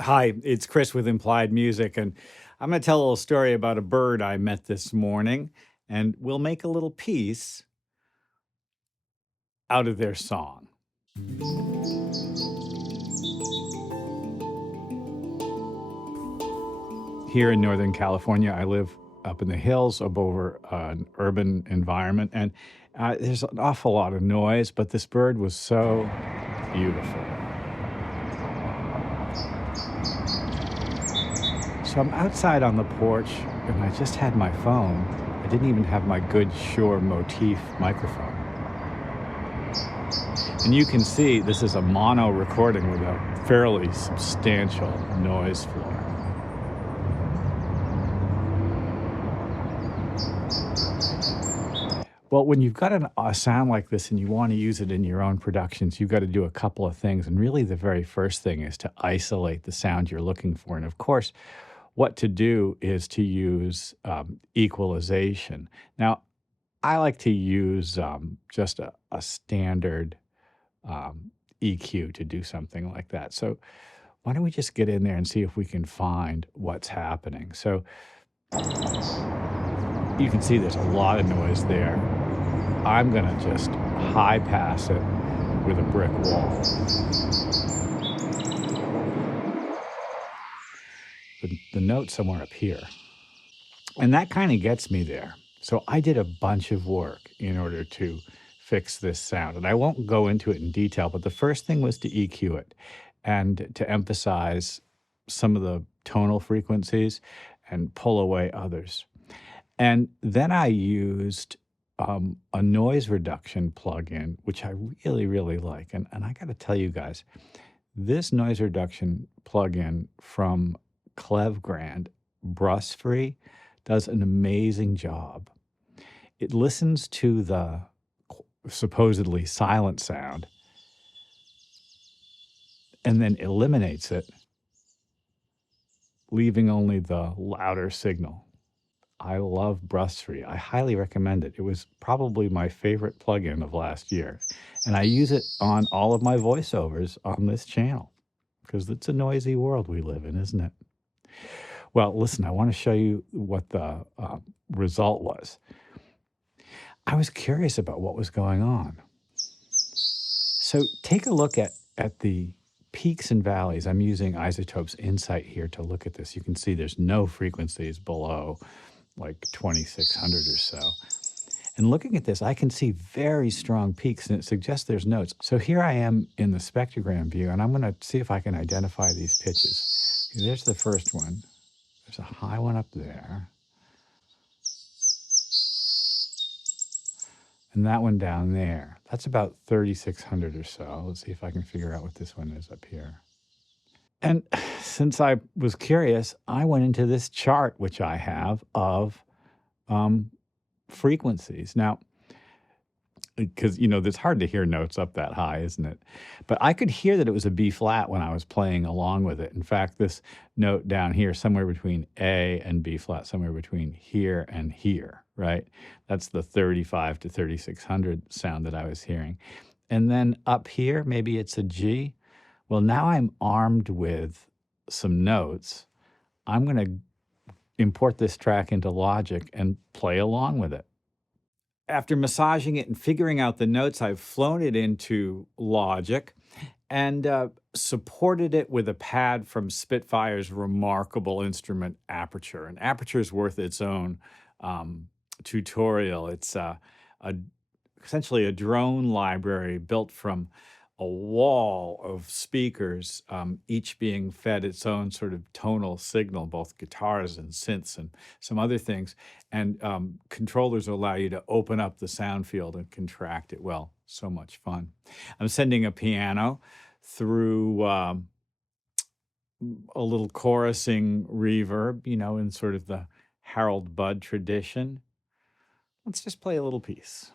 Hi, it's Chris with Implied Music, and I'm going to tell a little story about a bird I met this morning, and we'll make a little piece out of their song. Here in Northern California, I live up in the hills over an urban environment, and there's an awful lot of noise, but this bird was so beautiful. So I'm outside on the porch, and I just had my phone. I didn't even have my good Shure Motif microphone. And you can see this is a mono recording with a fairly substantial noise floor. Well, when you've got a sound like this and you want to use it in your own productions, you've got to do a couple of things. And really, the very first thing is to isolate the sound you're looking for. And of course, what to do is to use equalization. Now, I like to use just a standard EQ to do something like that. So why don't we just get in there and see if we can find what's happening? So you can see there's a lot of noise there. I'm going to just high pass it with a brick wall. The note somewhere up here. And that kind of gets me there. So I did a bunch of work in order to fix this sound. And I won't go into it in detail, but the first thing was to EQ it and to emphasize some of the tonal frequencies and pull away others. And then I used a noise reduction plugin, which I really, really like. And I got to tell you guys, this noise reduction plugin from Klevgrand, Brusfri, does an amazing job. It listens to the supposedly silent sound and then eliminates it, leaving only the louder signal. I love Brusfri. I highly recommend it. It was probably my favorite plugin of last year. And I use it on all of my voiceovers on this channel because it's a noisy world we live in, isn't it? Well, listen, I want to show you what the result was. I was curious about what was going on. So take a look at the peaks and valleys. I'm using Isotope's Insight here to look at this. You can see there's no frequencies below like 2600 or so. And looking at this, I can see very strong peaks, and it suggests there's notes. So here I am in the spectrogram view, and I'm going to see if I can identify these pitches. Okay, there's the first one. There's a high one up there. And that one down there. That's about 3,600 or so. Let's see if I can figure out what this one is up here. And since I was curious, I went into this chart, which I have, of frequencies. Now, because, it's hard to hear notes up that high, isn't it? But I could hear that it was a B flat when I was playing along with it. In fact, this note down here, somewhere between A and B flat, somewhere between here and here, right? That's the 35 to 3,600 sound that I was hearing. And then up here, maybe it's a G. Well, now I'm armed with some notes. I'm going to import this track into Logic and play along with it. After massaging it and figuring out the notes, I've flown it into Logic and supported it with a pad from Spitfire's remarkable instrument Aperture. And Aperture is worth its own tutorial. It's essentially a drone library built from a wall of speakers, each being fed its own sort of tonal signal, both guitars and synths and some other things. And controllers allow you to open up the sound field and contract it. Well, so much fun. I'm sending a piano through a little chorusing reverb, in sort of the Harold Budd tradition. Let's just play a little piece.